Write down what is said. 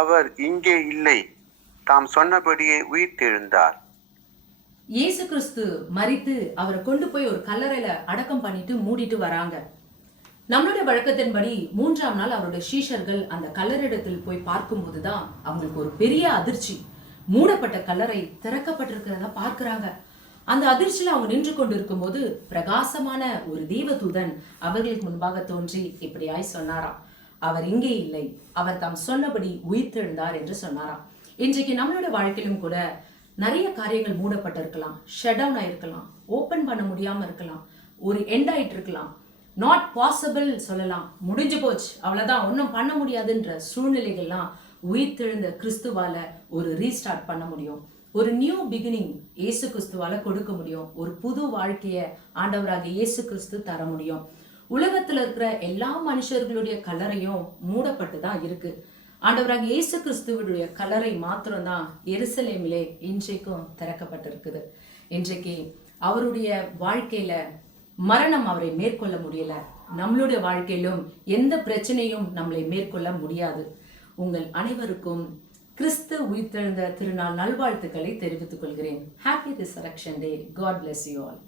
அவர் இங்கே இல்லை, தாம் சொன்னபடியே உயிர்த்தெழுந்தார். இயேசு கிறிஸ்து மரித்து அவரை கொண்டு போய் ஒரு கல்லறையில அடக்கம் பண்ணிட்டு மூடிட்டு வராங்க. நம்மளுடைய வழக்கத்தின்படி 3ஆம் நாள் அவருடைய சீஷர்கள் அந்த கல்லறையிடத்தில் போய் பார்க்கும்போதுதான் அவங்களுக்கு ஒரு பெரிய அதிர்ச்சி. மூடப்பட்ட கல்லறை திறக்கப்பட்டிருக்கிறத பார்க்கிறாங்க. அந்த அதிர்ச்சியில அவங்க நின்று கொண்டு இருக்கும்போது பிரகாசமான ஒரு தேவதூதன் அவர்களுக்கு முன்பாக தோன்றி இப்படியாய் சொன்னாராம், அவர் இங்கே இல்லை, அவர் தாம் சொன்னபடி உயிர்த்தெழுந்தார் என்று சொன்னாராம். இன்றைக்கு நம்மளுடைய வாழ்க்கையிலும் கூட நிறைய காரியங்கள் மூடப்பட்டிருக்கலாம், ஷட் டவுன் ஆயிருக்கலாம், ஓபன் பண்ண முடியாம இருக்கலாம், ஒரு எண்ட் ஆயிட்டு இருக்கலாம், நாட் பாசிபிள் சொல்லலாம், முடிஞ்சு போச்சு, அவ்வளவுதான், ஒன்றும் பண்ண முடியாதுன்ற சூழ்நிலைகள்லாம் உயிர்த்தெழுந்த கிறிஸ்துவால ஒரு ரீஸ்டார்ட் பண்ண முடியும். ஒரு நியூ பிகினிங் இயேசு கிறிஸ்துவால கொடுக்க முடியும். ஒரு புது வாழ்க்கைய ஆண்டவராக இயேசு கிறிஸ்து தர முடியும். உலகத்துல இருக்கிற எல்லா மனுஷர்களுடைய கல்லறையும் மூடப்பட்டு தான் இருக்கு. ஆண்டவராக இயேசு கிறிஸ்துவுடைய கல்லறை மாத்திரம்தான் எருசலேமிலே இன்றைக்கும் திறக்கப்பட்டிருக்குது. இன்றைக்கு அவருடைய வாழ்க்கையில மரணம் அவரை மேற்கொள்ள முடியல. நம்மளுடைய வாழ்க்கையிலும் எந்த பிரச்சனையும் நம்மளை மேற்கொள்ள முடியாது. உங்கள் அனைவருக்கும் கிறிஸ்து உயிர்த்தெழுந்த திருநாள் நல்வாழ்த்துக்களை தெரிவித்துக் கொள்கிறேன். Happy resurrection day. God bless you all.